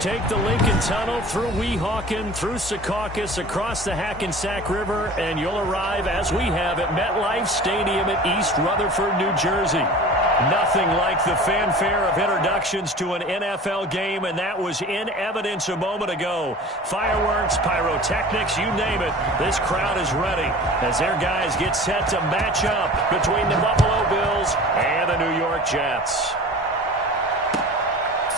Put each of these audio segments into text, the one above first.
Take the Lincoln Tunnel through Weehawken, through Secaucus, across the Hackensack River, and you'll arrive, as we have, at MetLife Stadium at East Rutherford, New Jersey. Nothing like the fanfare of introductions to an NFL game, and that was in evidence a moment ago. Fireworks, pyrotechnics, you name it. This crowd is ready as their guys get set to match up between the Buffalo Bills and the New York Jets.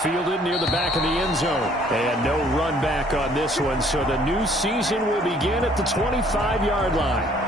Fielded near the back of the end zone. And no run back on this one, so the new season will begin at the 25-yard line.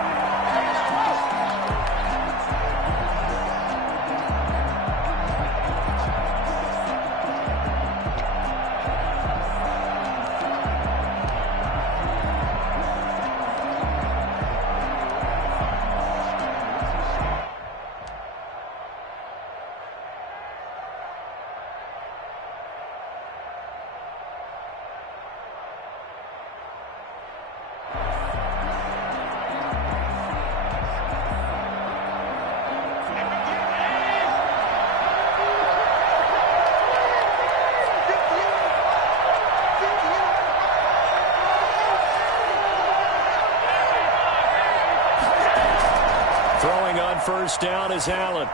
First down is Allen.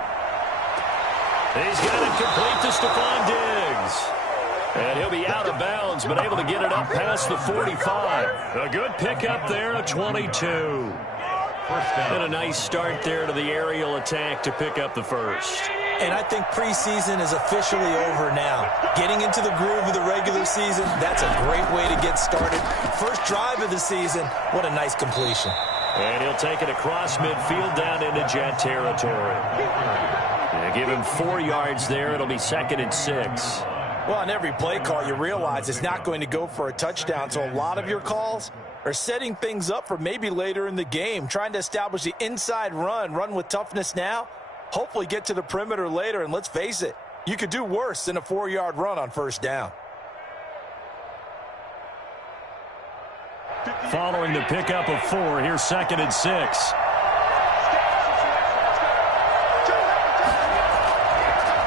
He's got it complete to Stephon Diggs. And he'll be out of bounds, but able to get it up past the 45. A good pickup there, a 22. And a nice start there to the aerial attack to pick up the first. And I think preseason is officially over now. Getting into the groove of the regular season, that's a great way to get started. First drive of the season, what a nice completion. And he'll take it across midfield down into Jet territory. And give him 4 yards there. It'll be 2nd and 6. Well, on every play call, you realize it's not going to go for a touchdown. So a lot of your calls are setting things up for maybe later in the game, trying to establish the inside run with toughness now, hopefully get to the perimeter later. And let's face it, you could do worse than a 4-yard run on first down. Following the pickup of 4, here's 2nd and 6.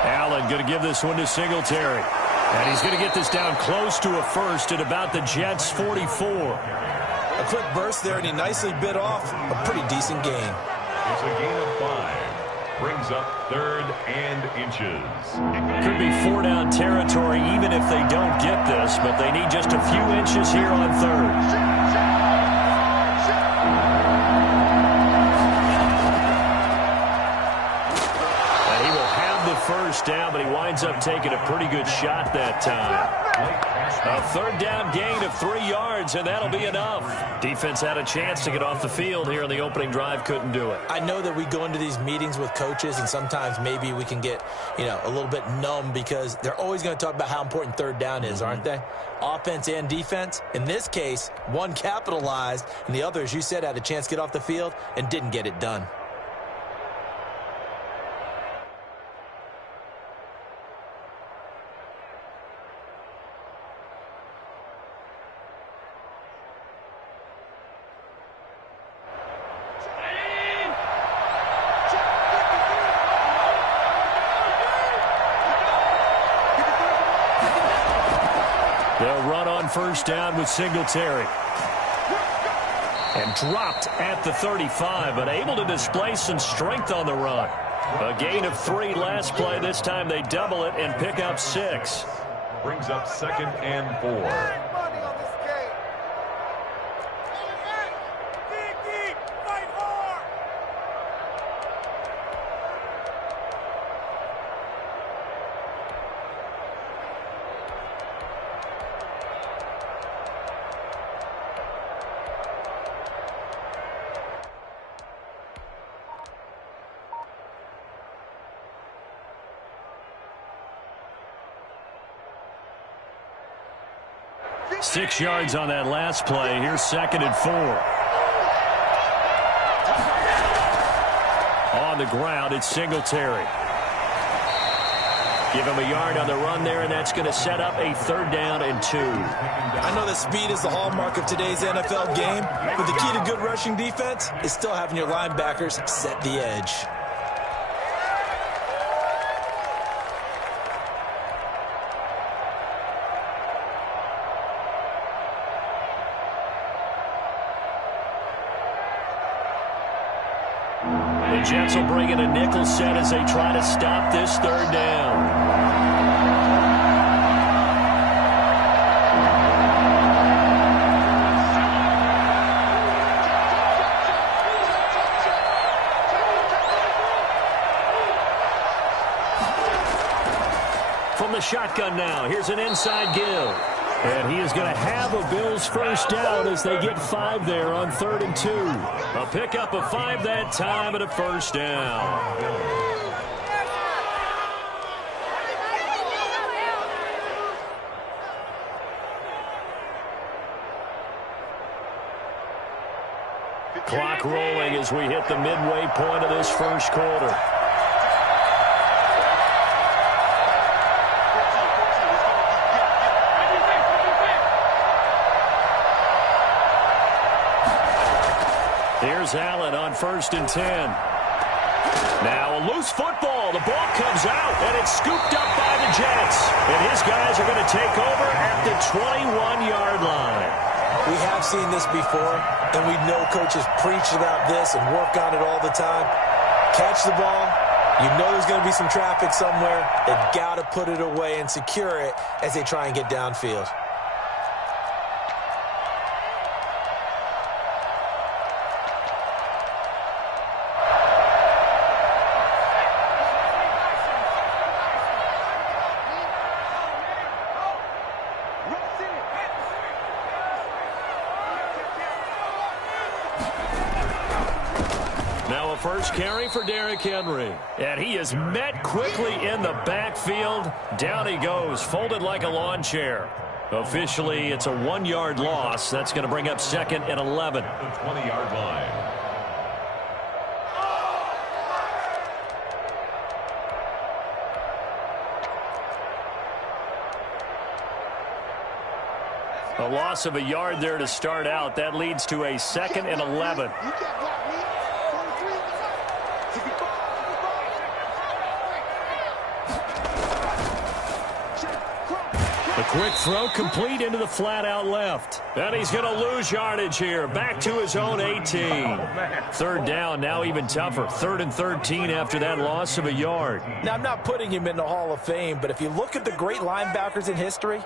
Allen going to give this one to Singletary. And he's going to get this down close to a first at about the Jets' 44. A quick burst there, and he nicely bit off a pretty decent gain. It's a gain of 5. Brings up 3rd and inches. Could be 4-down territory even if they don't get this, but they need just a few inches here on 3rd. First down, but he winds up taking a pretty good shot that time. A 3rd down gain of 3 yards, and that'll be enough. Defense had a chance to get off the field here in the opening drive, couldn't do it. I know that we go into these meetings with coaches, and sometimes maybe we can get, a little bit numb because they're always going to talk about how important 3rd down is, aren't they? Offense and defense. In this case, one capitalized, and the other, as you said, had a chance to get off the field and didn't get it done. They'll run on first down with Singletary. And dropped at the 35, but able to display some strength on the run. A gain of 3 last play. This time they double it and pick up 6. Brings up 2nd and 4. Six yards on that last play. Here's 2nd and 4. On the ground, it's Singletary. Give him a yard on the run there, and that's going to set up a 3rd down and 2. I know that speed is the hallmark of today's NFL game, but the key to good rushing defense is still having your linebackers set the edge. Jets will bring in a nickel set as they try to stop this third down. From the shotgun now, here's an inside give. And he is going to have a Bills first down as they get 5 there on 3rd and 2. A pickup of 5 that time and a first down. Clock rolling as we hit the midway point of this first quarter. Here's Allen on 1st and 10. Now a loose football. The ball comes out, and it's scooped up by the Jets. And his guys are going to take over at the 21-yard line. We have seen this before, and we know coaches preach about this and work on it all the time. Catch the ball. You know there's going to be some traffic somewhere. They've got to put it away and secure it as they try and get downfield. First carry for Derrick Henry. And he is met quickly in the backfield. Down he goes, folded like a lawn chair. Officially, it's a 1-yard loss. That's going to bring up 2nd and 11. The 20-yard line. A loss of a yard there to start out. That leads to a 2nd and 11. The quick throw complete into the flat out left. And he's going to lose yardage here. Back to his own 18. 3rd down, now even tougher. 3rd and 13 after that loss of a yard. Now, I'm not putting him in the Hall of Fame, but if you look at the great linebackers in history,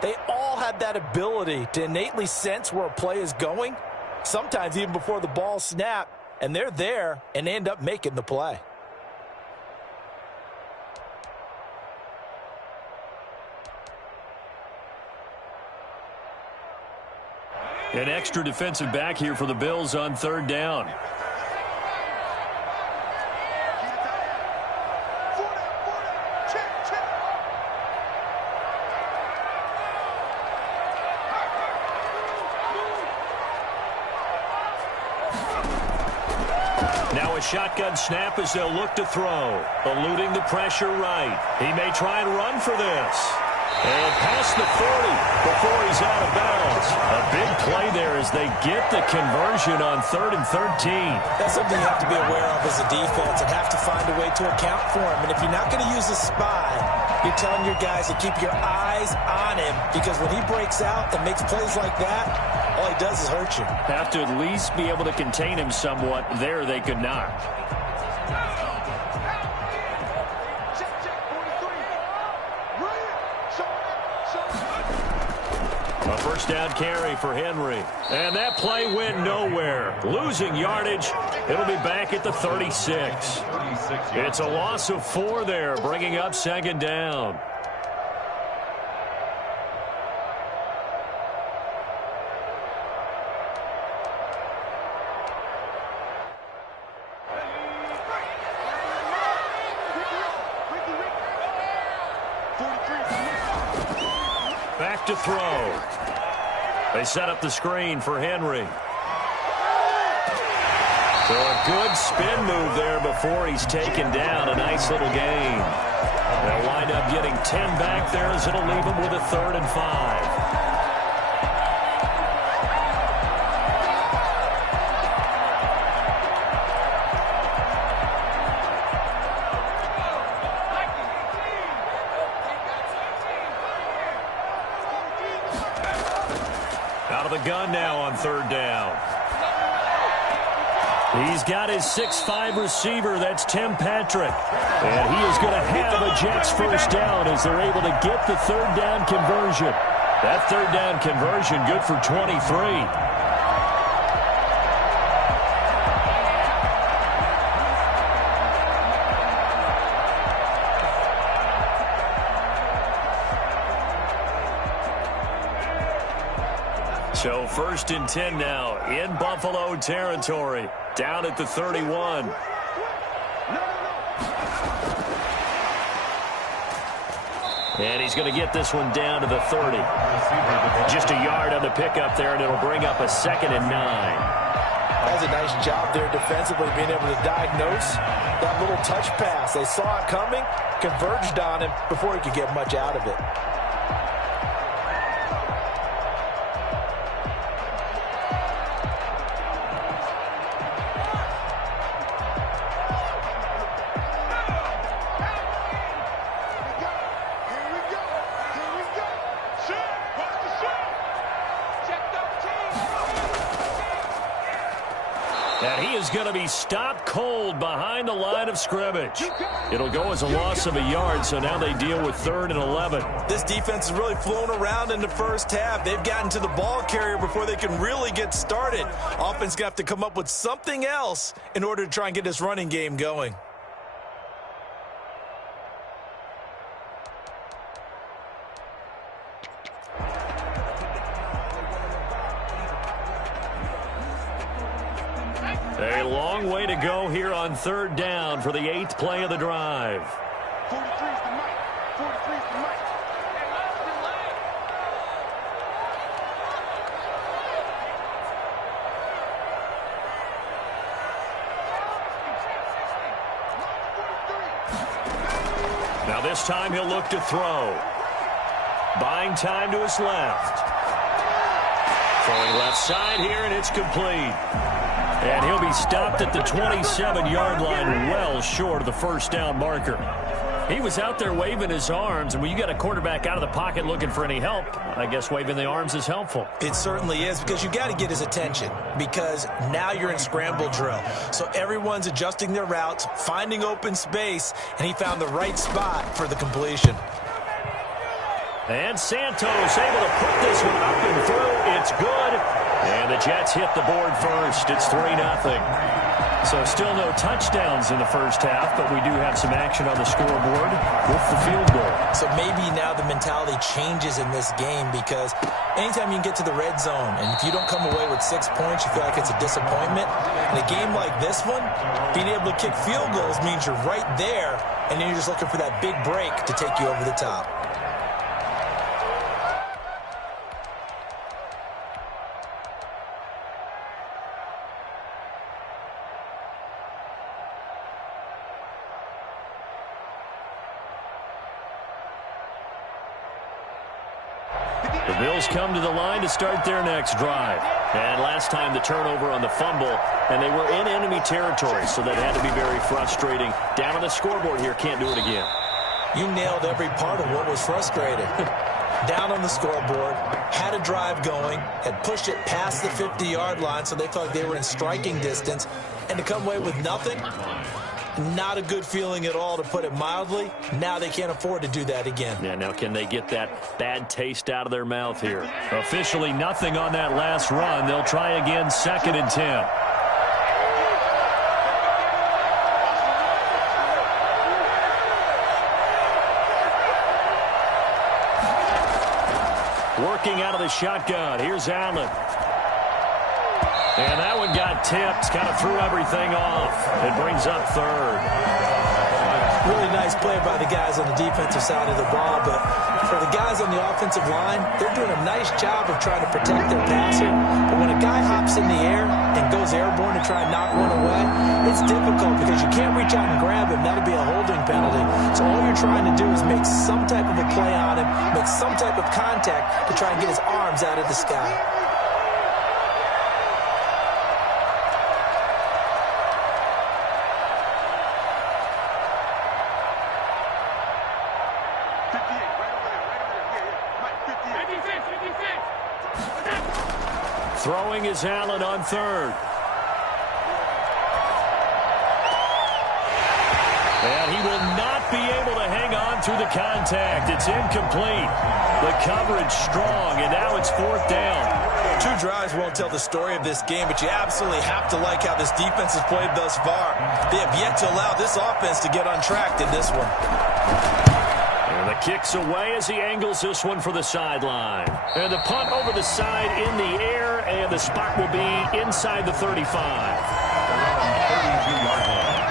they all have that ability to innately sense where a play is going, sometimes even before the ball snapped, and they're there and end up making the play. An extra defensive back here for the Bills on 3rd down. Now a shotgun snap as they'll look to throw. Eluding the pressure right. He may try and run for this. And past the 40 before he's out of bounds. A big play there as they get the conversion on 3rd and 13. That's something you have to be aware of as a defense and have to find a way to account for him. And if you're not going to use a spy, you're telling your guys to keep your eyes on him, because when he breaks out and makes plays like that, all he does is hurt you. Have to at least be able to contain him somewhat. There they could not. A first down carry for Henry. And that play went nowhere. Losing yardage. It'll be back at the 36. It's a loss of 4 there, bringing up 2nd down. Back to throw. They set up the screen for Henry. So a good spin move there before he's taken down. A nice little gain. They'll wind up getting 10 back there as it'll leave him with a 3rd and 5. Out of the gun now on 3rd down. He's got his 6'5" receiver. That's Tim Patrick. And he is going to have a Jets first down as they're able to get the third down conversion. That third down conversion good for 23. So 1st and 10 now in Buffalo territory, down at the 31. And he's going to get this one down to the 30. Just a yard on the pickup there, and it'll bring up a 2nd and 9. That's a nice job there defensively, being able to diagnose that little touch pass. They saw it coming, converged on him before he could get much out of it. And he is going to be stopped cold behind the line of scrimmage. It'll go as a loss of a yard, so now they deal with 3rd and 11. This defense has really flown around in the first half. They've gotten to the ball carrier before they can really get started. Offense going to have to come up with something else in order to try and get this running game going. A long way to go here on 3rd down for the 8th play of the drive. 43's the mic. 43's the mic. Now this time he'll look to throw. Buying time to his left. Throwing left side here, and it's complete. And he'll be stopped at the 27-yard line, well short of the first down marker. He was out there waving his arms, and when you got a quarterback out of the pocket looking for any help, I guess waving the arms is helpful. It certainly is, because you got to get his attention, because now you're in scramble drill. So everyone's adjusting their routes, finding open space, and he found the right spot for the completion. And Santos able to put this one up and through. It's good. And the Jets hit the board first. It's 3-0. So still no touchdowns in the first half, but we do have some action on the scoreboard with the field goal. So maybe now the mentality changes in this game, because anytime you can get to the red zone, and if you don't come away with 6 points, you feel like it's a disappointment. In a game like this one, being able to kick field goals means you're right there, and then you're just looking for that big break to take you over the top. The Bills come to the line to start their next drive. And last time the turnover on the fumble, and they were in enemy territory, so that had to be very frustrating. Down on the scoreboard here, can't do it again. You nailed every part of what was frustrating. Down on the scoreboard, had a drive going, had pushed it past the 50-yard line, so they felt like they were in striking distance, and to come away with nothing, not a good feeling at all, to put it mildly. Now they can't afford to do that again. Yeah, now can they get that bad taste out of their mouth here? Officially nothing on that last run. They'll try again, 2nd and 10. Working out of the shotgun. Here's Allen. And that one got tipped, kind of threw everything off. It brings up 3rd. Really nice play by the guys on the defensive side of the ball, but for the guys on the offensive line, they're doing a nice job of trying to protect their passer. But when a guy hops in the air and goes airborne to try and knock one away, it's difficult because you can't reach out and grab him. That'll be a holding penalty. So all you're trying to do is make some type of a play on him, make some type of contact to try and get his arms out of the sky. Throwing is Allen on 3rd. And he will not be able to hang on through the contact. It's incomplete. The coverage strong, and now it's 4th down. 2 drives won't tell the story of this game, but you absolutely have to like how this defense has played thus far. They have yet to allow this offense to get untracked in this one. And the kick's away as he angles this one for the sideline. And the punt over the side in the air, and the spot will be inside the 35. 32-yard line.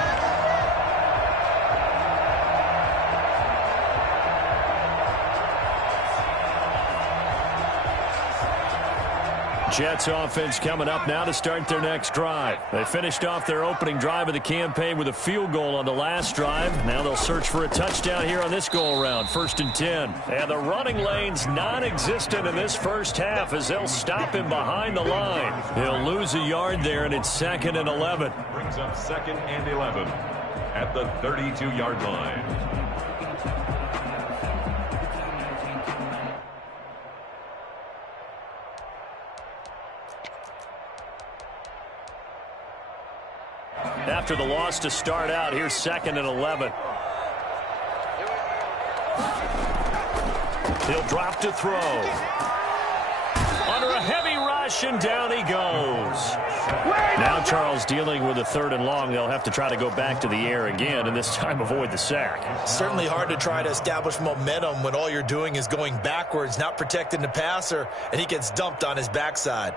Jets offense coming up now to start their next drive. They finished off their opening drive of the campaign with a field goal on the last drive. Now they'll search for a touchdown here on this go-around, 1st and 10. And the running lane's non-existent in this first half as they'll stop him behind the line. He'll lose a yard there, and it's 2nd and 11. Brings up 2nd and 11 at the 32-yard line. After the loss to start out, here's 2nd and 11. He'll drop to throw. Under a heavy rush, and down he goes. Now Charles dealing with a 3rd and long. They'll have to try to go back to the air again, and this time avoid the sack. Certainly hard to try to establish momentum when all you're doing is going backwards, not protecting the passer, and he gets dumped on his backside.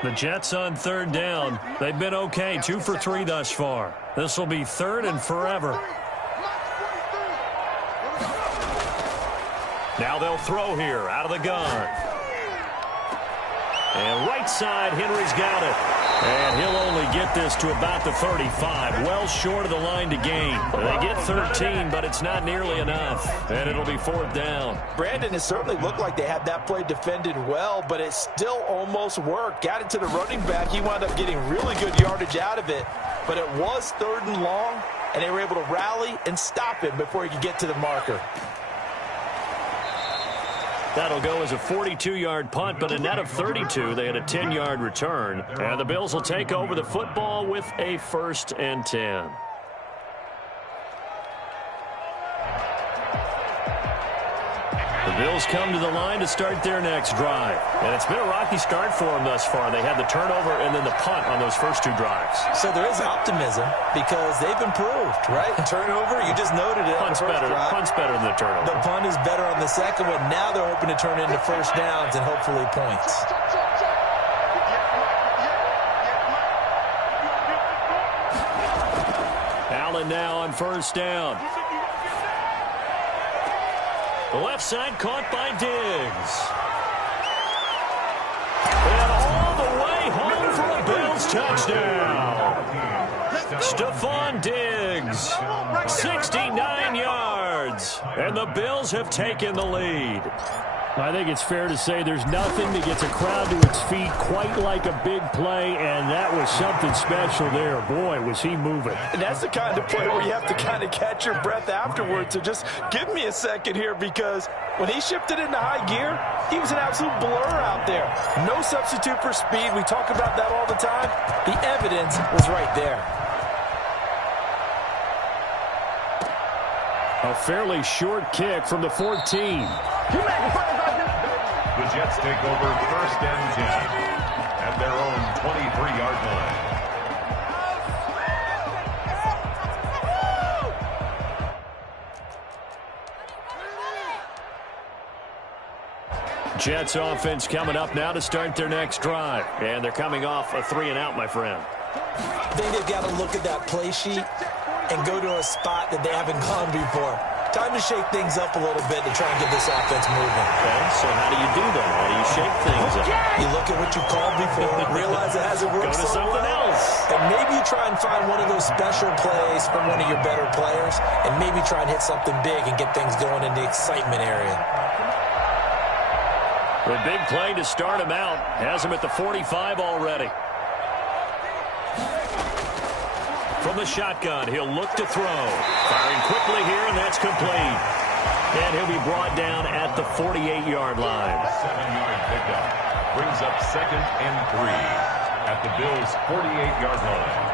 The Jets on 3rd down. They've been okay, 2 for 3 thus far. This will be 3rd and forever. Now they'll throw here out of the gun. And right side, Henry's got it. And he'll only get this to about the 35, well short of the line to gain. They get 13, but it's not nearly enough. And it'll be 4th down. Brandon, it certainly looked like they had that play defended well, but it still almost worked. Got it to the running back. He wound up getting really good yardage out of it, but it was 3rd and long, and they were able to rally and stop him before he could get to the marker. That'll go as a 42-yard punt, but a net of 32. They had a 10-yard return. And the Bills will take over the football with a 1st and 10. The Bills come to the line to start their next drive. And it's been a rocky start for them thus far. They had the turnover and then the punt on those first 2 drives. So there is optimism because they've improved, right? Turnover, you just noted it. Punt's better than the turnover. The punt is better on the second one. Now they're hoping to turn into 1st downs and hopefully points. Allen now on 1st down. The left side caught by Diggs. And all the way home for a Bills touchdown. Stephon Diggs, 69 yards. And the Bills have taken the lead. I think it's fair to say there's nothing that gets a crowd to its feet quite like a big play, and that was something special there. Boy, was he moving. And that's the kind of play where you have to kind of catch your breath afterwards. So just give me a second here, because when he shifted into high gear, he was an absolute blur out there. No substitute for speed. We talk about that all the time. The evidence was right there. A fairly short kick from the 14. The Jets take over 1st and 10 at their own 23-yard line. Jets offense coming up now to start their next drive. And they're coming off a 3-and-out, my friend. I think they've got to look at that play sheet and go to a spot that they haven't gone before. Time to shake things up a little bit to try and get this offense moving. Okay, so how do you do that? How do you shake things up? You look at what you called before, realize it hasn't worked Go to so something well, else. and maybe you try and find one of those special plays from one of your better players, and maybe try and hit something big and get things going in the excitement area. The big play to start him out. Has him at the 45 already. From the shotgun, he'll look to throw. Firing quickly here, and that's complete. And he'll be brought down at the 48-yard line. 7-yard pickup brings up 2nd and 3. at the Bills' 48-yard line.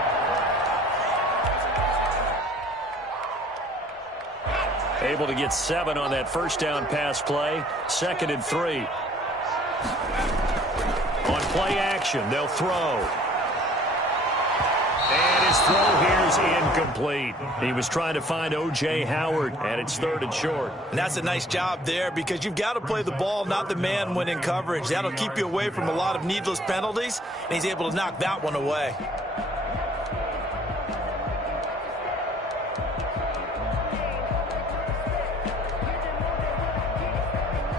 Able to get 7 on that first down pass play. 2nd and 3. On play action, they'll throw. And his throw here is incomplete. He was trying to find O.J. Howard, and it's 3rd and short. And that's a nice job there because you've got to play the ball, not the man when in coverage. That'll keep you away from a lot of needless penalties, and he's able to knock that one away.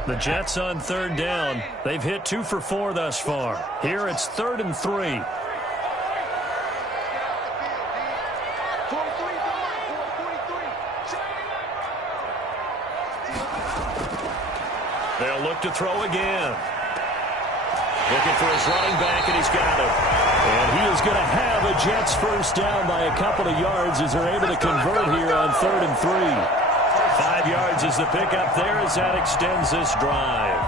The Jets on 3rd down. They've hit 2 for 4 thus far. Here it's 3rd and 3. They'll look to throw again. Looking for his running back, and he's got it. And he is going to have a Jets first down by a couple of yards as they're able to convert here on 3rd and 3. 5 yards is the pickup there as that extends this drive.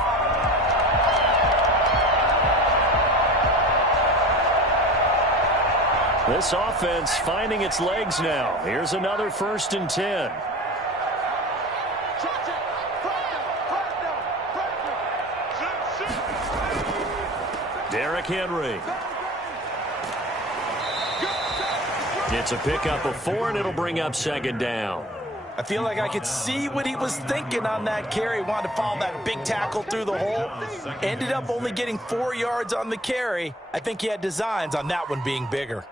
This offense finding its legs now. Here's another 1st and 10. Derrick Henry. It's a pickup of 4, and it'll bring up 2nd down. I feel like I could see what he was thinking on that carry. Wanted to follow that big tackle through the hole. Ended up only getting 4 yards on the carry. I think he had designs on that one being bigger.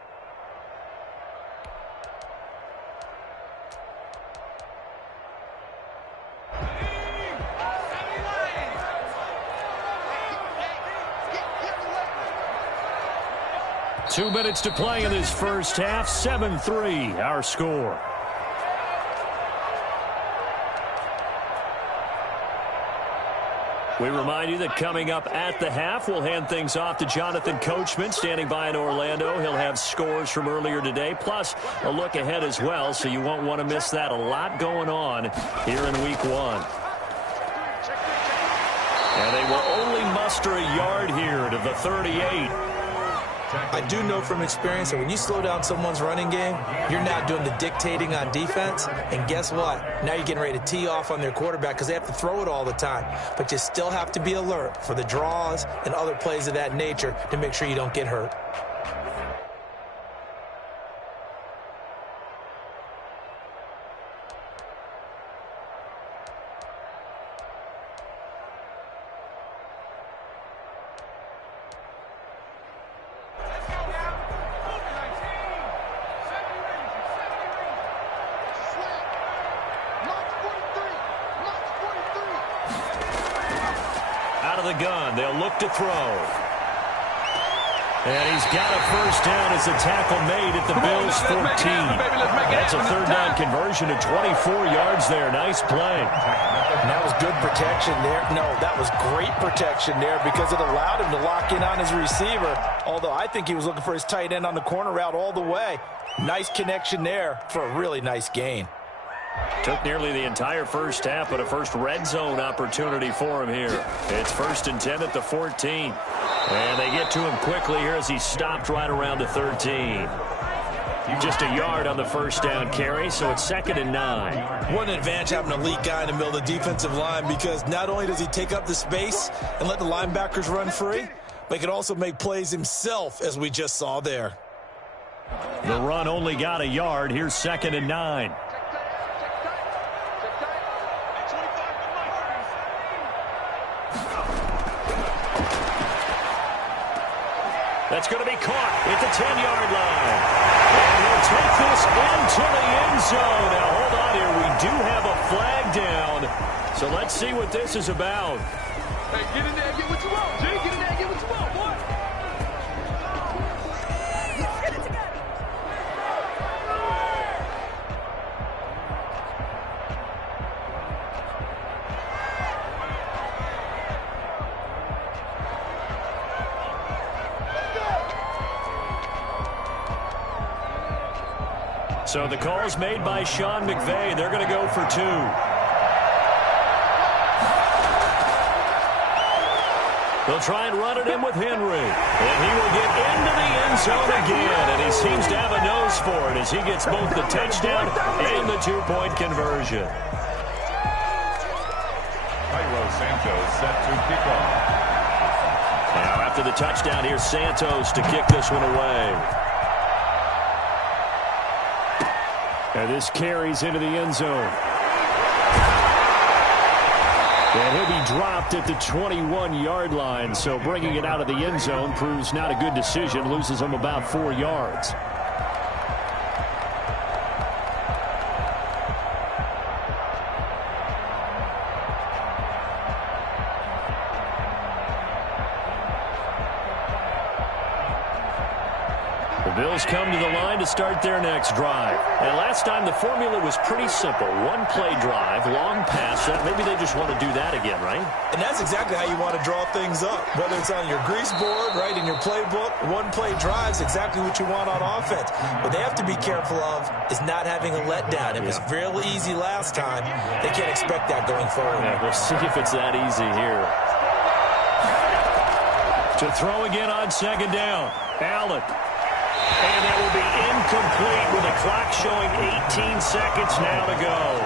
Two minutes to play in this first half. 7-3, our score. We remind you that coming up at the half, we'll hand things off to Jonathan Coachman, standing by in Orlando. He'll have scores from earlier today, plus a look ahead as well, so you won't want to miss that. A lot going on here in Week 1. And they will only muster a yard here to the 38. I do know from experience that when you slow down someone's running game, you're not doing the dictating on defense. And guess what? Now you're getting ready to tee off on their quarterback because they have to throw it all the time. But you still have to be alert for the draws and other plays of that nature to make sure you don't get hurt. To throw. And he's got a first down as a tackle made at the Bills' 14. That's a 3rd down conversion to 24 yards there. Nice play. And that was good protection there. No, that was great protection there because it allowed him to lock in on his receiver. Although I think he was looking for his tight end on the corner route all the way. Nice connection there for a really nice gain. Took nearly the entire first half, but a first red zone opportunity for him here. It's 1st and 10 at the 14. And they get to him quickly here as he stopped right around the 13. Just a yard on the first down carry, so it's 2nd and 9. What an advantage having an elite guy in the middle of the defensive line because not only does he take up the space and let the linebackers run free, but he can also make plays himself, as we just saw there. The run only got a yard. Here's 2nd and 9. That's going to be caught at the 10-yard line. And he'll take this into the end zone. Now, hold on here. We do have a flag down. So let's see what this is about. Hey, get in there and get what you want, G. Get in there and get what you want, boy. Get it together. So the call's made by Sean McVay. They're going to go for 2. They'll try and run it in with Henry. And he will get into the end zone again. And he seems to have a nose for it as he gets both the touchdown and the two-point conversion. Cairo Santos set to kick off. Now after the touchdown, here's Santos to kick this one away. And this carries into the end zone. And he'll be dropped at the 21-yard line, so bringing it out of the end zone proves not a good decision, loses him about 4 yards. Bills come to the line to start their next drive. And last time the formula was pretty simple. One play drive, long pass. Maybe they just want to do that again, right? And that's exactly how you want to draw things up. Whether it's on your grease board, right, in your playbook, one play drive is exactly what you want on offense. What they have to be careful of is not having a letdown. It was fairly easy last time. They can't expect that going forward. Yeah, we'll see if it's that easy here. To throw again on second down. Allen. And that will be incomplete with the clock showing 18 seconds now to go.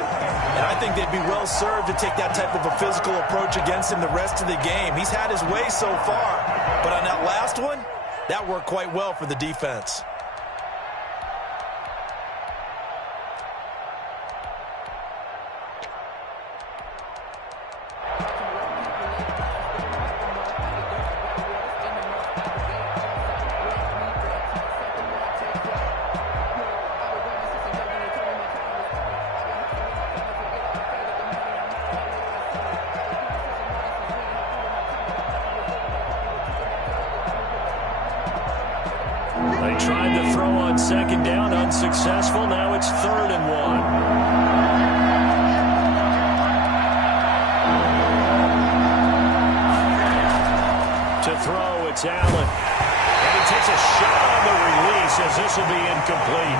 And I think they'd be well served to take that type of a physical approach against him the rest of the game. He's had his way so far. But on that last one, that worked quite well for the defense. They tried to throw on second down, unsuccessful. Now it's 3rd and 1. To throw, it's Allen. And he takes a shot on the release as this will be incomplete.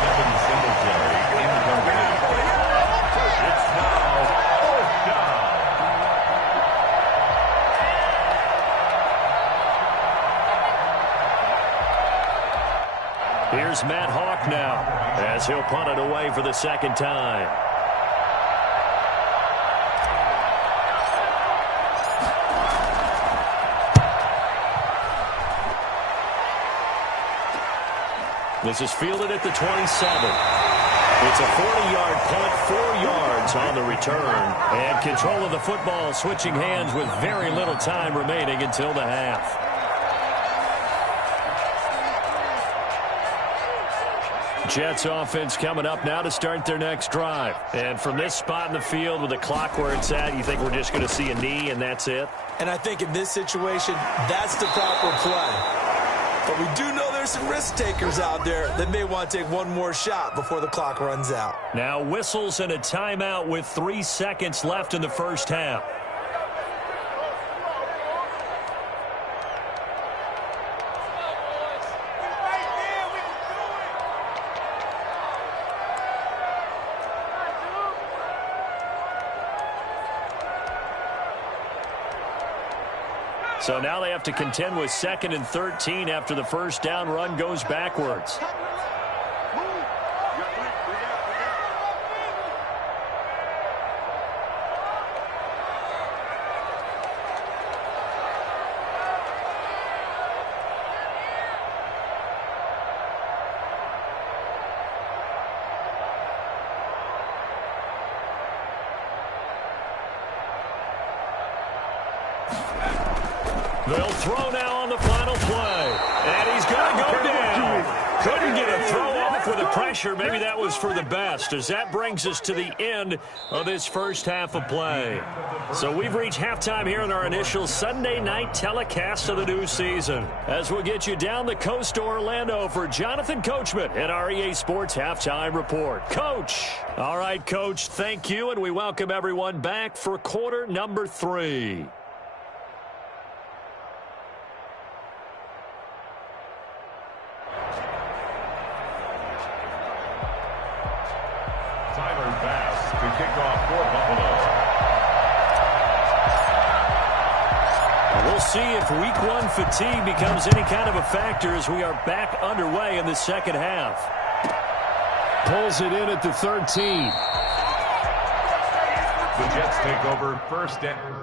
Devin Singletary incomplete. It's now 4th down. Here's Matt Hawk now as he'll punt it away for the second time. This is fielded at the 27. It's a 40-yard punt, 4 yards on the return. And control of the football switching hands with very little time remaining until the half. Jets offense coming up now to start their next drive. And from this spot in the field with the clock where it's at, you think we're just going to see a knee and that's it? And I think in this situation, that's the proper play. But we do know there's some risk takers out there that may want to take one more shot before the clock runs out. Now whistles and a timeout with 3 seconds left in the first half. So now they have to contend with 2nd and 13 after the first down run goes backwards. They'll throw now on the final play. And he's going to go down. Couldn't get a throw off with the pressure. Maybe that was for the best, as that brings us to the end of this first half of play. So we've reached halftime here in our initial Sunday night telecast of the new season. As we'll get you down the coast to Orlando for Jonathan Coachman at our EA Sports Halftime Report. Coach. All right, Coach, thank you, and we welcome everyone back for quarter number 3. Tyler Bass to kick off for Buffalo. We'll see if week one fatigue becomes any kind of a factor as we are back underway in the second half. Pulls it in at the 13. The Jets take over first down.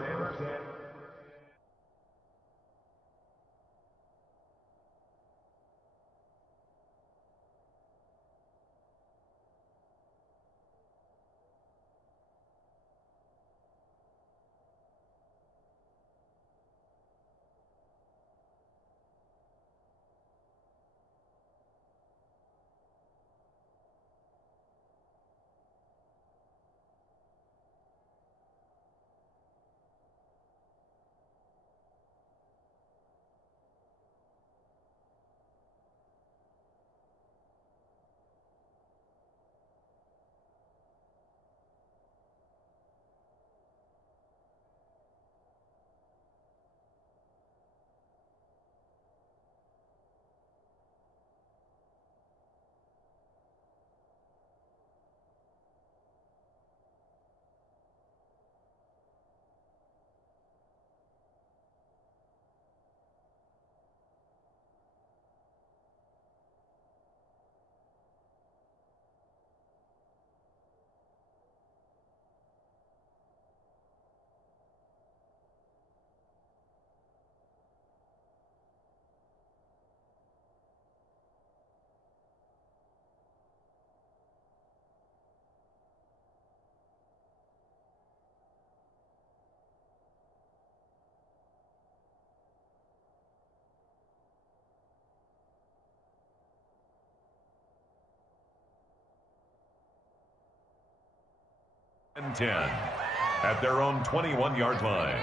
And 10 at their own 21-yard line.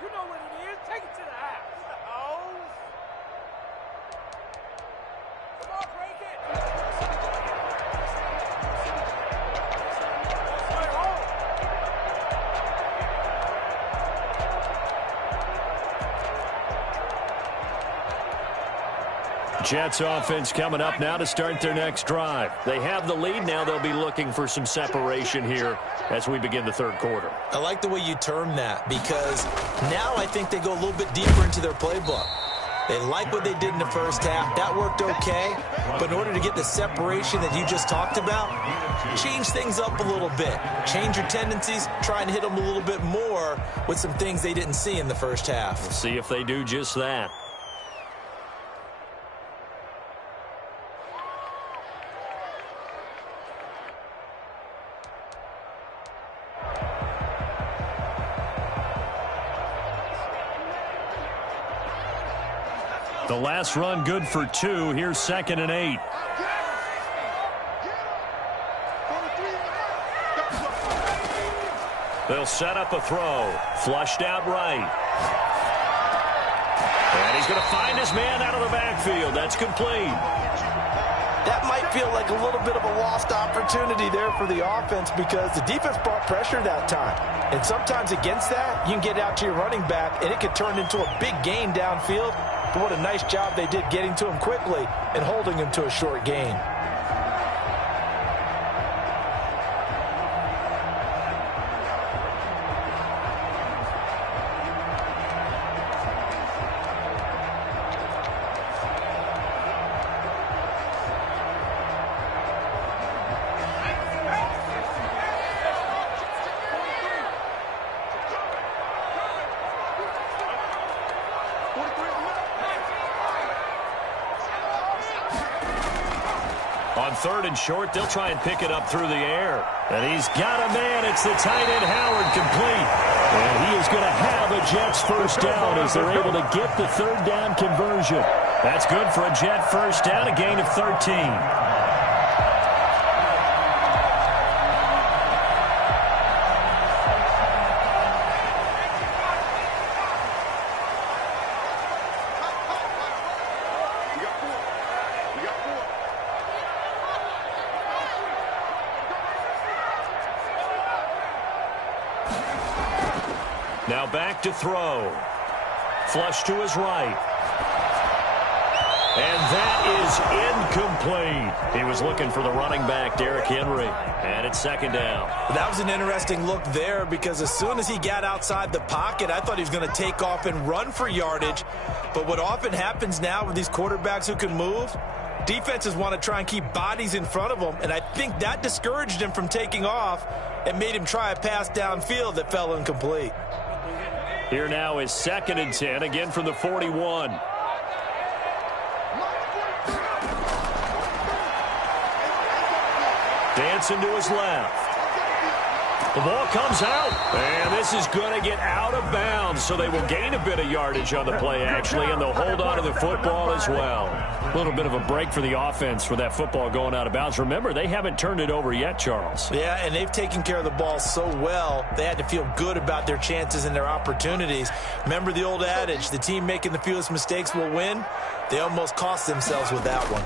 You know what it is. Take it to the house. Come on, break it. Jets offense coming up now to start their next drive. They have the lead. Now they'll be looking for some separation here as we begin the third quarter. I like the way you term that because now I think they go a little bit deeper into their playbook. They like what they did in the first half. That worked okay. But in order to get the separation that you just talked about, change things up a little bit. Change your tendencies. Try and hit them a little bit more with some things they didn't see in the first half. We'll see if they do just that. The last run good for 2. Here's 2nd and 8. They'll set up a throw. Flushed out right. And he's going to find his man out of the backfield. That's complete. That might feel like a little bit of a lost opportunity there for the offense because the defense brought pressure that time. And sometimes against that, you can get out to your running back, and it could turn into a big gain downfield. But what a nice job they did getting to him quickly and holding him to a short gain. On 3rd and short, they'll try and pick it up through the air. And he's got a man. It's the tight end, Howard, complete. And he is going to have a Jets first down as they're able to get the 3rd down conversion. That's good for a Jet first down, a gain of 13. Now back to throw. Flush to his right. And that is is incomplete. He was looking for the running back, Derrick Henry, and it's second down. That was an interesting look there because as soon as he got outside the pocket, I thought he was going to take off and run for yardage. But what often happens now with these quarterbacks who can move, defenses want to try and keep bodies in front of them, and I think that discouraged him from taking off and made him try a pass downfield that fell incomplete. Here now is 2nd and 10, again from the 41. Dancing to his left. The ball comes out, and this is going to get out of bounds, so they will gain a bit of yardage on the play, actually, and they'll hold on to the football as well. A little bit of a break for the offense for that football going out of bounds. Remember, they haven't turned it over yet, Charles. Yeah, and they've taken care of the ball so well, they had to feel good about their chances and their opportunities. Remember the old adage, the team making the fewest mistakes will win? They almost cost themselves with that one.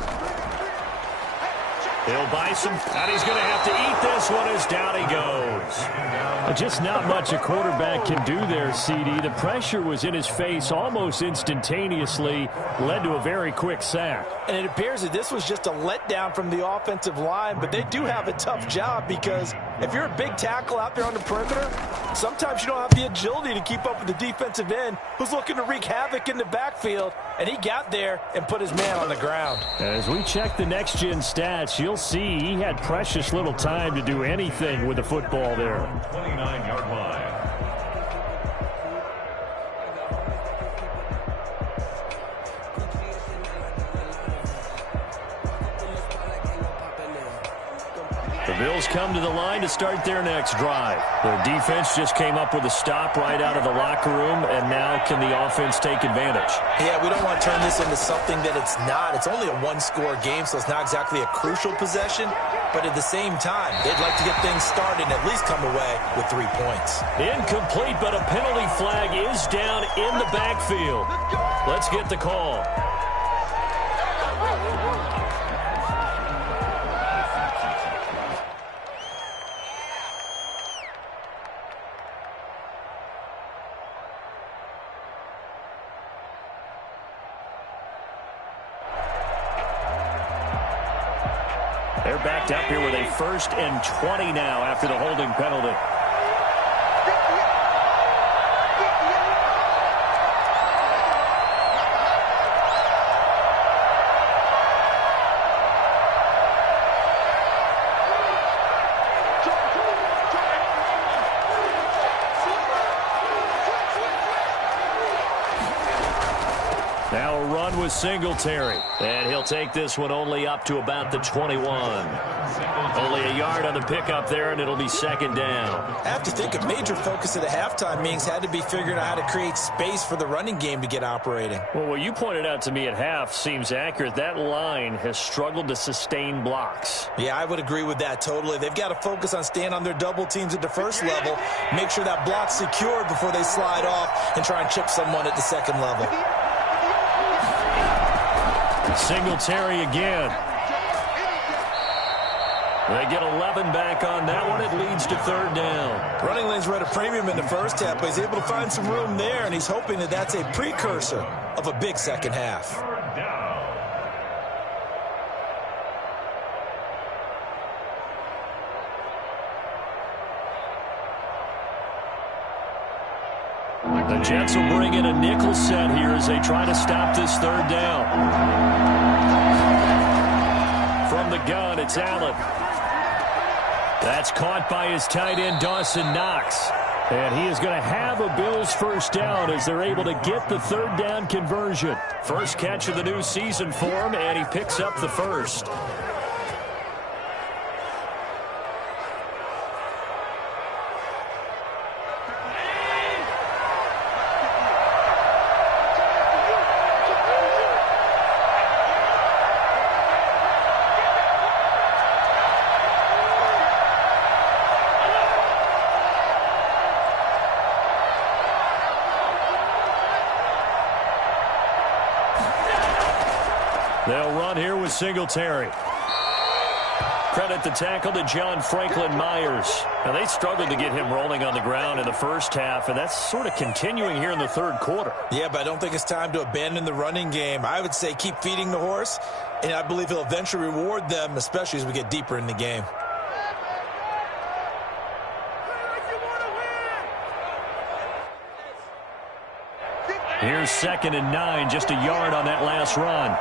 He'll buy some, and he's going to have to eat this one as down he goes. Just not much a quarterback can do there, CD. The pressure was in his face almost instantaneously, led to a very quick sack. And it appears that this was just a letdown from the offensive line, but they do have a tough job because if you're a big tackle out there on the perimeter, sometimes you don't have the agility to keep up with the defensive end who's looking to wreak havoc in the backfield, and he got there and put his man on the ground. As we check the next-gen stats, you'll see he had precious little time to do anything with the football there. 29-yard line. The Bills come to the line to start their next drive. Their defense just came up with a stop right out of the locker room, and now can the offense take advantage? Yeah, we don't want to turn this into something that it's not. It's only a one-score game, so it's not exactly a crucial possession. But at the same time, they'd like to get things started and at least come away with 3 points. Incomplete, but a penalty flag is down in the backfield. Let's get the call. They're backed up here with a 1st and 20 now after the holding penalty. Now a run with Singletary. And he'll take this one only up to about the 21. Only a yard on the pickup there, and it'll be 2nd down. I have to think a major focus of the halftime meetings had to be figuring out how to create space for the running game to get operating. Well, what you pointed out to me at half seems accurate. That line has struggled to sustain blocks. Yeah, I would agree with that totally. They've got to focus on staying on their double teams at the first level, make sure that block's secured before they slide off and try and chip someone at the second level. Singletary again. They get 11 back on that one. It leads to 3rd down. Running lanes were at a premium in the first half, but he's able to find some room there, and he's hoping that that's a precursor of a big second half. The Jets will bring in a nickel set here as they try to stop this 3rd down. From the gun, it's Allen. That's caught by his tight end, Dawson Knox. And he is going to have a Bills 1st down as they're able to get the 3rd down conversion. First catch of the new season for him, and he picks up the 1st. They'll run here with Singletary. Credit the tackle to John Franklin Myers. Now, they struggled to get him rolling on the ground in the first half, and that's sort of continuing here in the 3rd quarter. Yeah, but I don't think it's time to abandon the running game. I would say keep feeding the horse And I believe he'll eventually reward them, especially as we get deeper in the game. Here's 2nd and 9, just a yard on that last run.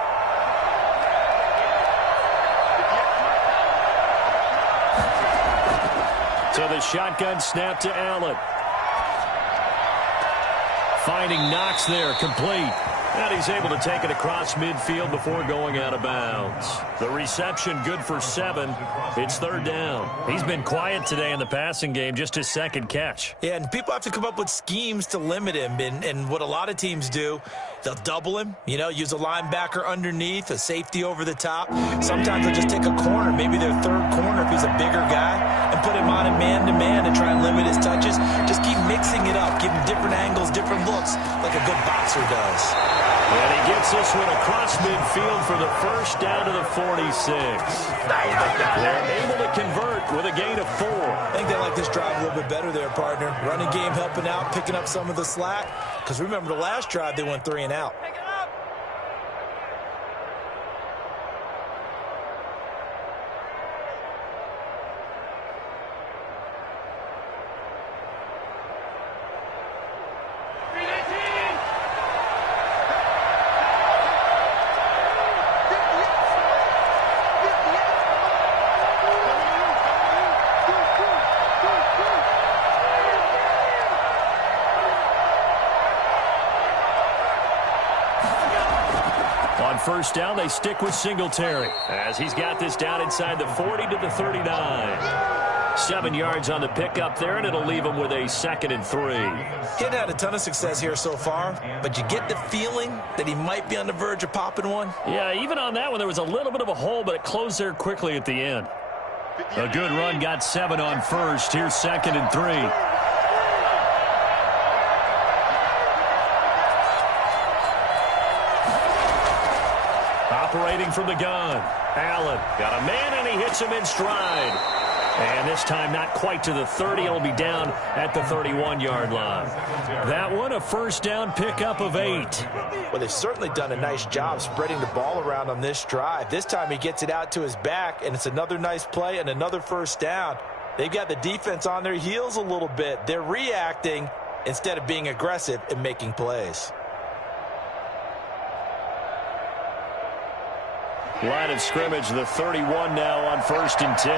So the shotgun snap to Allen. Finding Knox there, complete. And he's able to take it across midfield before going out of bounds. The reception good for 7. It's 3rd down. He's been quiet today in the passing game, just his 2nd catch. Yeah, and people have to come up with schemes to limit him. And what a lot of teams do, they'll double him, use a linebacker underneath, a safety over the top. Sometimes they'll just take a corner, maybe their 3rd corner if he's a bigger guy, and put him on a man-to-man and try and limit his touches. Just keep mixing it up, give him different angles, different looks, like a good boxer does. And he gets this one across midfield for the 1st down to the 46. They're able to convert with a gain of 4. I think they like this drive a little bit better there, partner. Running game helping out, picking up some of the slack. Because remember, the last drive, they went 3 and out. On 1st down, they stick with Singletary as he's got this down inside the 40 to the 39. 7 yards on the pickup there, and it'll leave him with a 2nd and 3. He hadn't had a ton of success here so far, but you get the feeling that he might be on the verge of popping one. Yeah, even on that one, there was a little bit of a hole, but it closed there quickly at the end. A good run, got 7 on 1st. Here's 2nd and 3. Operating from the gun. Allen got a man, and he hits him in stride. And this time not quite to the 30. It'll be down at the 31-yard line. That one, a 1st down pickup of 8. Well, they've certainly done a nice job spreading the ball around on this drive. This time he gets it out to his back, and it's another nice play and another 1st down. They've got the defense on their heels a little bit. They're reacting instead of being aggressive and making plays. Line of scrimmage, the 31 now on 1st and 10.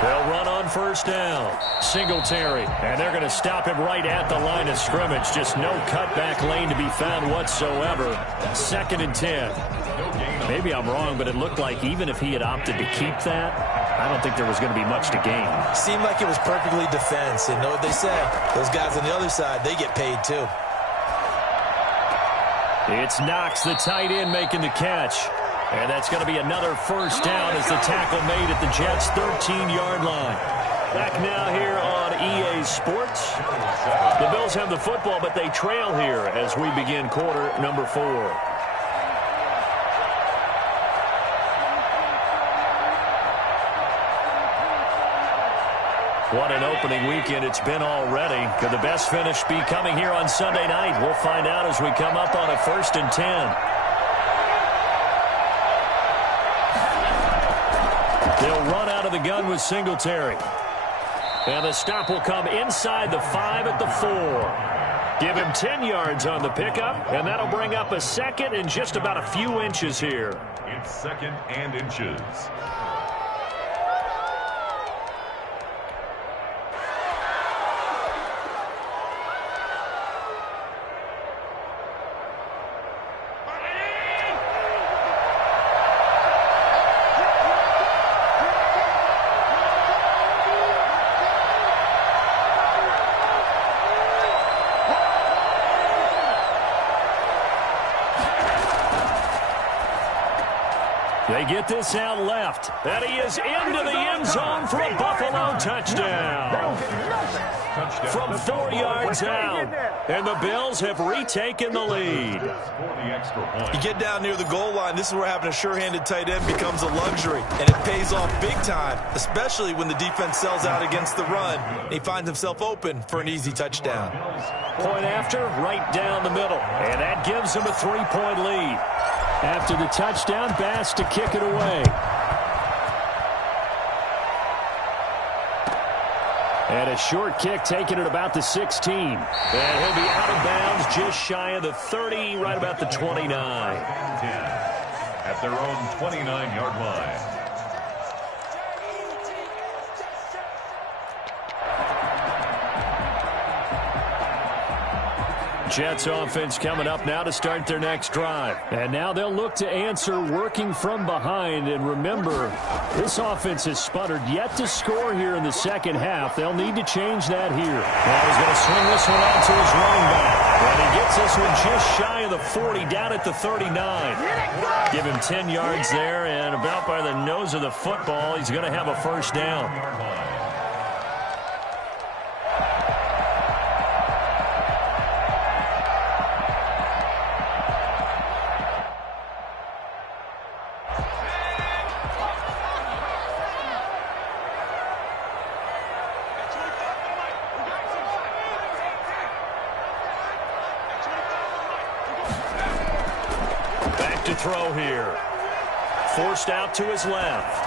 They'll run on 1st down. Singletary, and they're going to stop him right at the line of scrimmage. Just no cutback lane to be found whatsoever. 2nd and 10. Maybe I'm wrong, but it looked like even if he had opted to keep that, I don't think there was going to be much to gain. Seemed like it was perfectly defense. And know what they said? Those guys on the other side, they get paid too. It's Knox, the tight end, making the catch. And that's going to be another 1st down as the tackle made at the Jets' 13-yard line. Back now here on EA Sports. The Bills have the football, but they trail here as we begin quarter number 4. What an opening weekend it's been already. Could the best finish be coming here on Sunday night? We'll find out as we come up on a 1st and 10. They'll run out of the gun with Singletary. And the stop will come inside the 5 at the 4. Give him 10 yards on the pickup, and that'll bring up a 2nd and just about a few inches here. It's 2nd and inches. They get this out left. And he is into the end zone for a Buffalo touchdown. From 4 yards out. And the Bills have retaken the lead. You get down near the goal line, this is where having a sure-handed tight end becomes a luxury. And it pays off big time, especially when the defense sells out against the run. And he finds himself open for an easy touchdown. Point after, right down the middle. And that gives him a 3-point lead. After the touchdown, Bass to kick it away. And a short kick taken at about the 16. And he'll be out of bounds just shy of the 30, right about the 29. At their own 29-yard line. Jets offense coming up now to start their next drive. And now they'll look to answer working from behind. And remember, this offense has sputtered yet to score here in the second half. They'll need to change that here. Now he's going to swing this one out to his running back. And he gets this one just shy of the 40, down at the 39. Give him 10 yards there, and about by the nose of the football, he's going to have a first down. Throw here. Forced out to his left.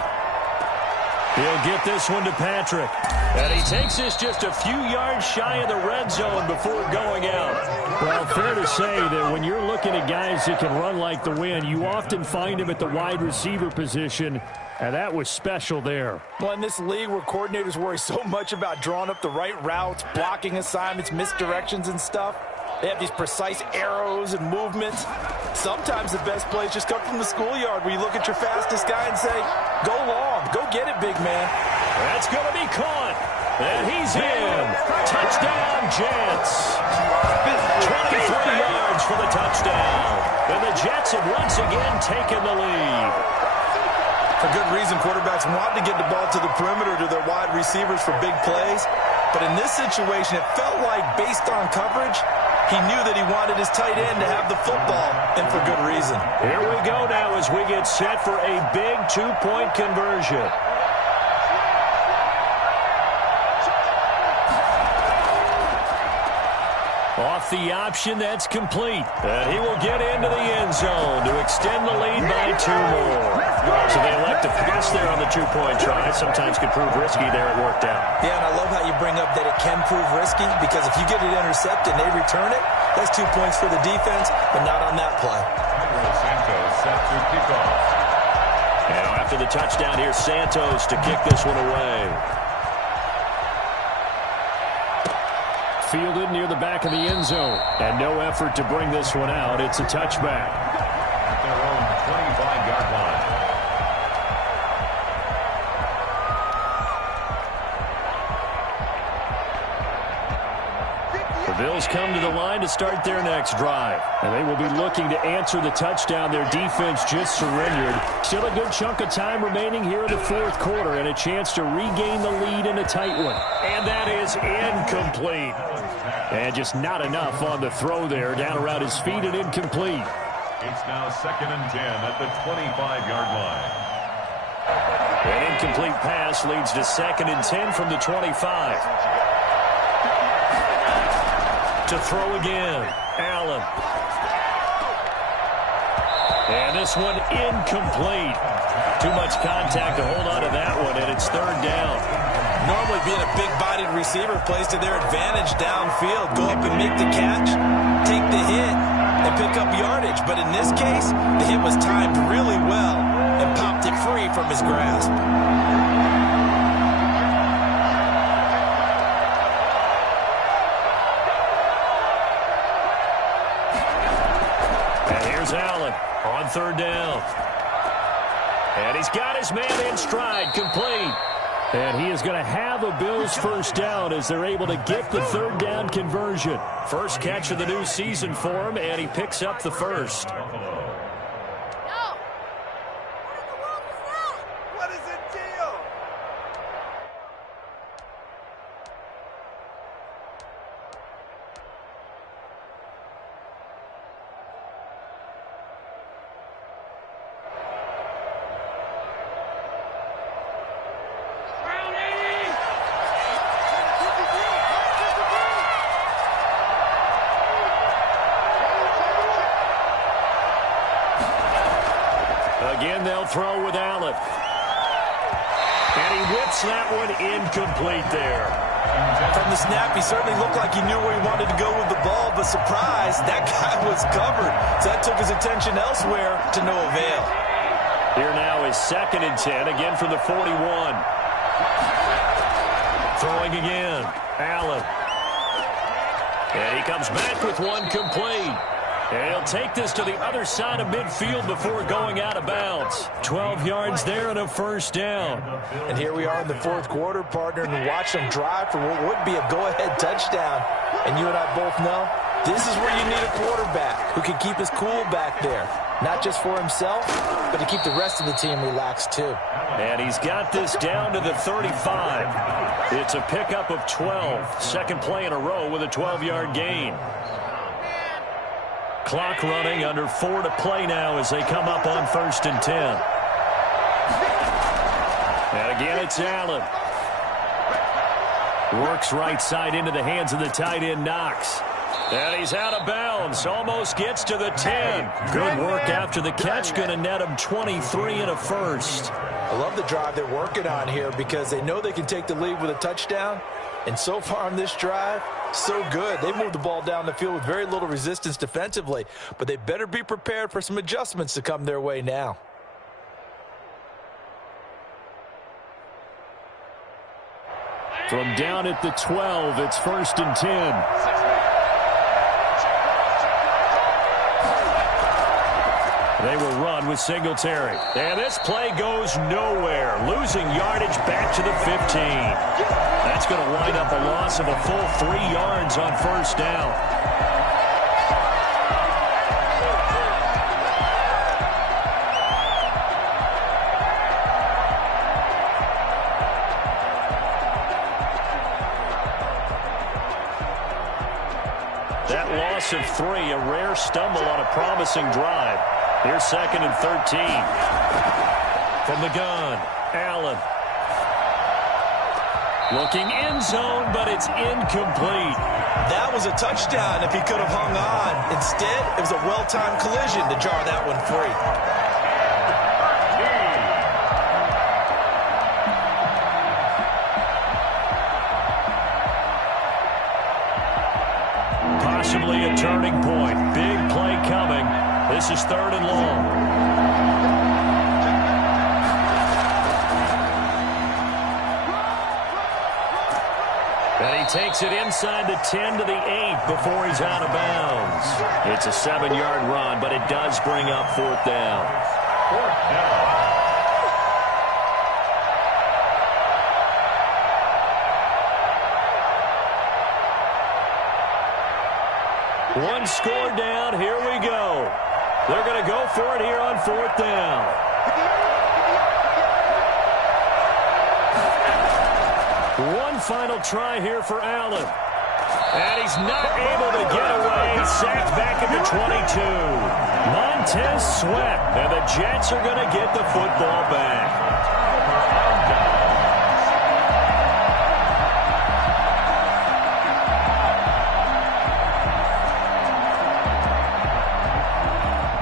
He'll get this one to Patrick. And he takes this just a few yards shy of the red zone before going out. Well, fair to say that when you're looking at guys that can run like the wind, you often find them at the wide receiver position, and that was special there. Well, in this league where coordinators worry so much about drawing up the right routes, blocking assignments, misdirections and stuff, they have these precise arrows and movements. Sometimes the best plays just come from the schoolyard where you look at your fastest guy and say, go long, go get it, big man. That's going to be caught. And he's in. Touchdown, Jets. 23 yards for the touchdown. And the Jets have once again taken the lead. For good reason, quarterbacks want to get the ball to the perimeter to their wide receivers for big plays. But in this situation, it felt like based on coverage, he knew that he wanted his tight end to have the football, and for good reason. Here we go now as we get set for a big two-point conversion. Off the option, that's complete. And he will get into the end zone to extend the lead by 2 more. So they elect to pass there on the two-point try. Sometimes could prove risky there. It worked out. Yeah, and I love how you bring up that it can prove risky, because if you get it intercepted and they return it, that's 2 points for the defense, but not on that play. Santos set to kick off. Now after the touchdown, here's Santos to kick this one away. Fielded near the back of the end zone. And no effort to bring this one out. It's a touchback. At their own 25-yard line. The Bills come to the line to start their next drive. And they will be looking to answer the touchdown. Their defense just surrendered. Still a good chunk of time remaining here in the fourth quarter, and a chance to regain the lead in a tight one. And that is incomplete. And just not enough on the throw there. Down around his feet and incomplete. It's now 2nd and 10 at the 25-yard line. An incomplete pass leads to 2nd and 10 from the 25. To throw again, Allen. And this one incomplete. Too much contact to hold on to that one, and it's 3rd down. Normally being a big-bodied receiver plays to their advantage downfield. Go up and make the catch, take the hit, and pick up yardage. But in this case, the hit was timed really well and popped it free from his grasp. And here's Allen on 3rd down. And he's got his man in stride, complete. And he is going to have a Bills first down as they're able to get the 3rd down conversion. First catch of the new season for him, and he picks up the first. throw with Allen. And he whips that one incomplete there. From the snap, he certainly looked like he knew where he wanted to go with the ball, but surprise, that guy was covered. So that took his attention elsewhere to no avail. Here now is 2nd and 10, again from the 41. Throwing again, Allen. And he comes back with one complete. And he'll take this to the other side of midfield before going out of bounds. 12 yards there and a first down. And here we are in the 4th quarter, partner, and watch them drive for what would be a go-ahead touchdown. And you and I both know this is where you need a quarterback who can keep his cool back there. Not just for himself, but to keep the rest of the team relaxed too. And he's got this down to the 35. It's a pickup of 12. Second play in a row with a 12-yard gain. Clock running, under 4 to play now as they come up on 1st and 10. And again, it's Allen. Works right side into the hands of the tight end, Knox. And he's out of bounds. Almost gets to the 10. Good work after the catch. Going to net him 23 and a first. I love the drive they're working on here because they know they can take the lead with a touchdown. And so far on this drive, so good. They moved the ball down the field with very little resistance defensively. But they better be prepared for some adjustments to come their way now. From down at the 12, it's 1st and 10. They will run with Singletary. And this play goes nowhere. Losing yardage back to the 15. That's going to wind up a loss of a full 3 yards on first down. That loss of 3, a rare stumble on a promising drive. Here's 2nd and 13. From the gun, Allen. Looking end zone, but it's incomplete. That was a touchdown if he could have hung on. Instead, it was a well-timed collision to jar that one free. Possibly a turning point. Big play coming. This is 3rd and long. And he takes it inside the 10 to the 8 before he's out of bounds. It's a 7-yard run, but it does bring up 4th down. 4th down. One score down. Here we go. They're going to go for it here on 4th down. One final try here for Allen. And he's not able to get away. Sacked back at the 22. Montez Sweat. And the Jets are going to get the football back.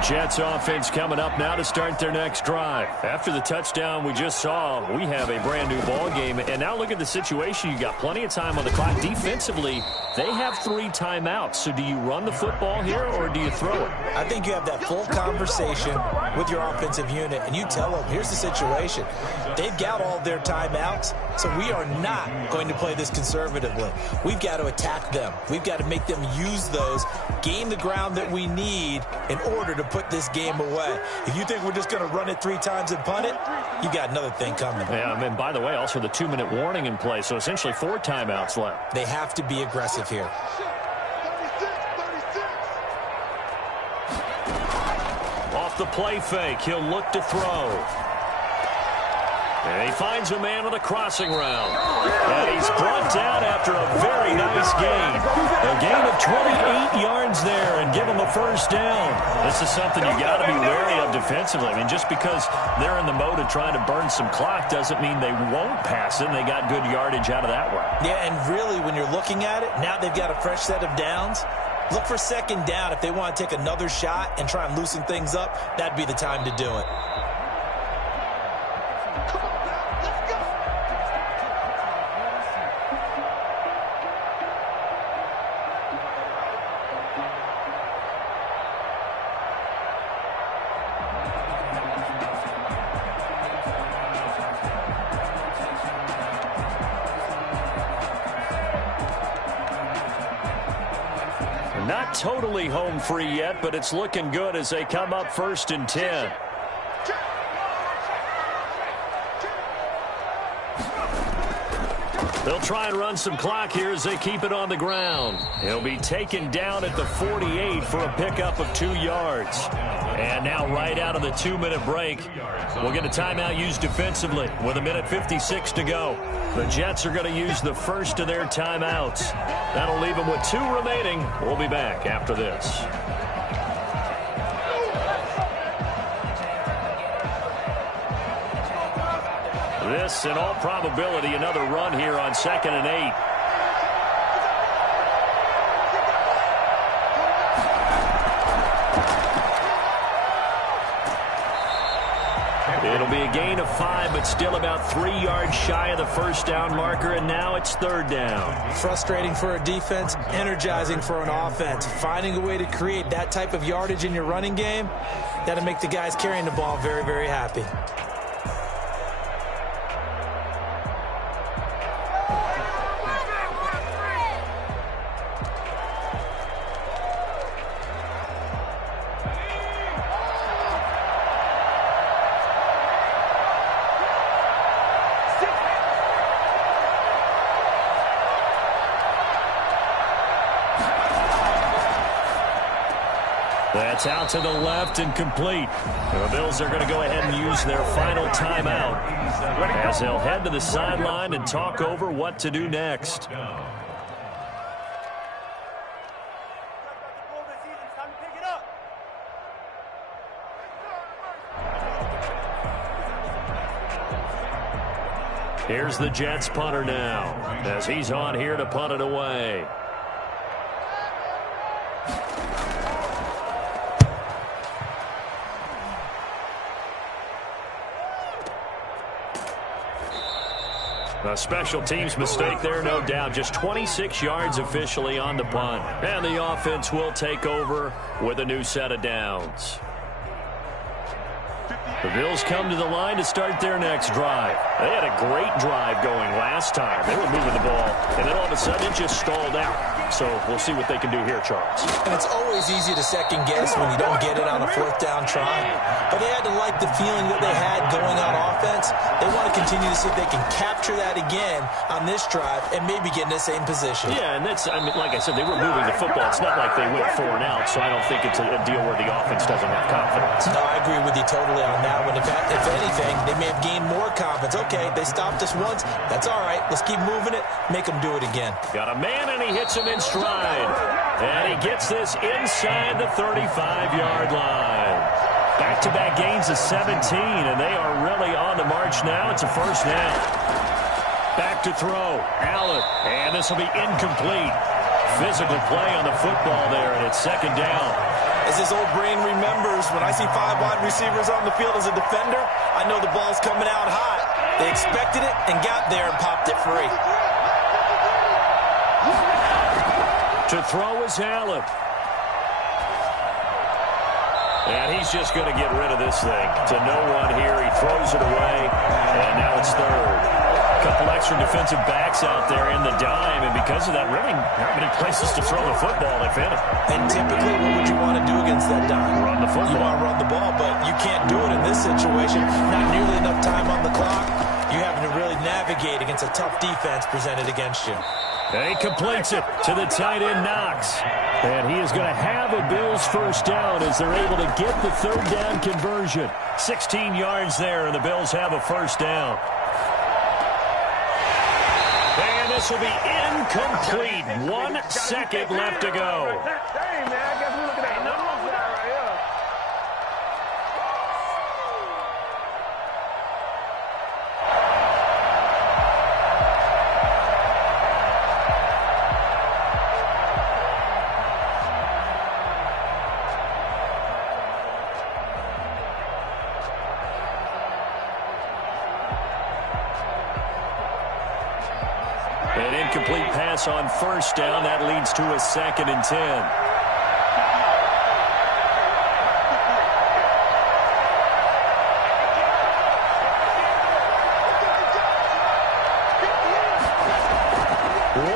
Jets offense coming up now to start their next drive. After the touchdown we just saw, we have a brand new ball game. And now look at the situation. You got plenty of time on the clock. Defensively, they have 3 timeouts. So do you run the football here or do you throw it? I think you have that full conversation with your offensive unit, and you tell them, here's the situation. They've got all their timeouts, so we are not going to play this conservatively. We've got to attack them. We've got to make them use those, gain the ground that we need in order to put this game away. If you think we're just going to run it 3 times and punt it, you got another thing coming. Yeah, and by the way, also the 2-minute warning in play, so essentially 4 timeouts left. They have to be aggressive here. Off the play fake, he'll look to throw. And he finds a man on a crossing route. And he's brought down after a very nice gain. A gain of 28 yards there and give him a first down. This is something you got to be wary of defensively. I mean, just because they're in the mode of trying to burn some clock doesn't mean they won't pass it. And they got good yardage out of that one. Yeah, and really, when you're looking at it, now they've got a fresh set of downs. Look for second down. If they want to take another shot and try and loosen things up, that'd be the time to do it. Not totally home free yet, but it's looking good as they come up 1st and 10. They'll try and run some clock here as they keep it on the ground. He'll be taken down at the 48 for a pickup of 2 yards. And now right out of the 2-minute break, we'll get a timeout used defensively with 1:56 to go. The Jets are going to use the first of their timeouts. That'll leave them with 2 remaining. We'll be back after this. This, in all probability, another run here on 2nd and 8. It'll be a gain of 5, but still about 3 yards shy of the first down marker, and now it's 3rd down. Frustrating for a defense, energizing for an offense. Finding a way to create that type of yardage in your running game, that'll make the guys carrying the ball very, very happy. That's out to the left and complete. The Bills are going to go ahead and use their final timeout as they'll head to the sideline and talk over what to do next. Here's the Jets punter now as he's on here to punt it away. A special teams mistake there, no doubt. Just 26 yards officially on the punt. And the offense will take over with a new set of downs. The Bills come to the line to start their next drive. They had a great drive going last time. They were moving the ball, and then all of a sudden it just stalled out. So we'll see what they can do here, Charles. And it's always easy to second guess when you don't get it on a 4th down try. But they had to like the feeling that they had going on offense. They want to continue to see if they can capture that again on this drive and maybe get in the same position. Yeah, and that's, I mean, like I said, they were moving the football. It's not like they went 4 and out, so I don't think it's a deal where the offense doesn't have confidence. No, I agree with you totally on that one. If anything, they may have gained more confidence. Okay, they stopped us once. That's all right. Let's keep moving it. Make them do it again. Got a man, and he hits him in stride. And he gets this inside the 35-yard line. Back-to-back gains of 17, and they are really on the march now. It's a first down. Back to throw. Allen, and this will be incomplete. Physical play on the football there, and it's 2nd down. As his old brain remembers, when I see 5 wide receivers on the field as a defender, I know the ball's coming out hot. They expected it and got there and popped it free. To throw is Allen. And he's just going to get rid of this thing. To no one here. He throws it away. And now it's 3rd. A couple extra defensive backs out there in the dime. And because of that, really not many places to throw the football, if any. And typically, what would you want to do against that dime? Run the football. You want to run the ball, but you can't do it in this situation. Not nearly enough time on the clock. You having to really navigate against a tough defense presented against you. And he completes it to the tight end, Knox. And he is going to have a Bills first down as they're able to get the 3rd down conversion. 16 yards there, and the Bills have a first down. And this will be incomplete. 1 second left to go. Hey, man, I guess we're looking at a numbers guy right here. An incomplete pass on first down. That leads to a 2nd and 10.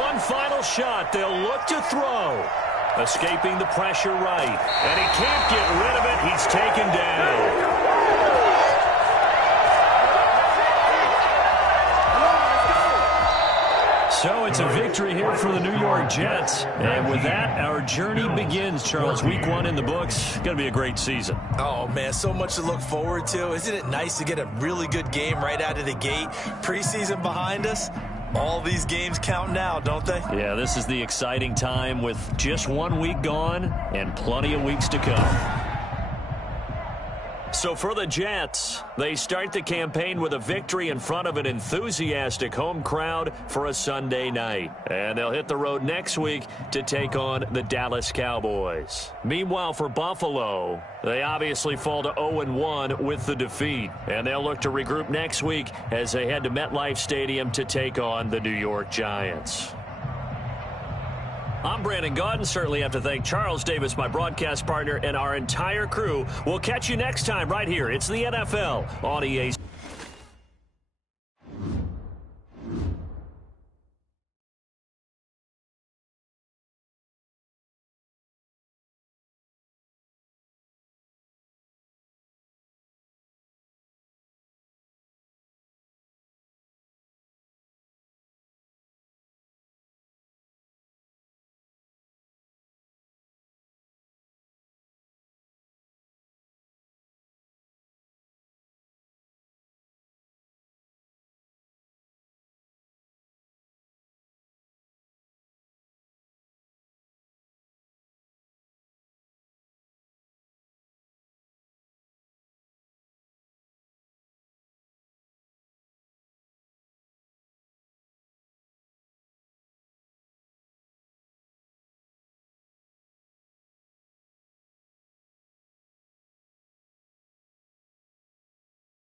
One final shot. They'll look to throw. Escaping the pressure right. And he can't get rid of it. He's taken down. So it's a victory here for the New York Jets. And with that, our journey begins, Charles. Week 1 in the books. Going to be a great season. Oh, man, so much to look forward to. Isn't it nice to get a really good game right out of the gate? Preseason behind us. All these games count now, don't they? Yeah, this is the exciting time with just 1 week gone and plenty of weeks to come. So for the Jets, they start the campaign with a victory in front of an enthusiastic home crowd for a Sunday night. And they'll hit the road next week to take on the Dallas Cowboys. Meanwhile, for Buffalo, they obviously fall to 0-1 with the defeat. And they'll look to regroup next week as they head to MetLife Stadium to take on the New York Giants. I'm Brandon Gaudin. Certainly have to thank Charles Davis, my broadcast partner, and our entire crew. We'll catch you next time right here. It's the NFL on EA.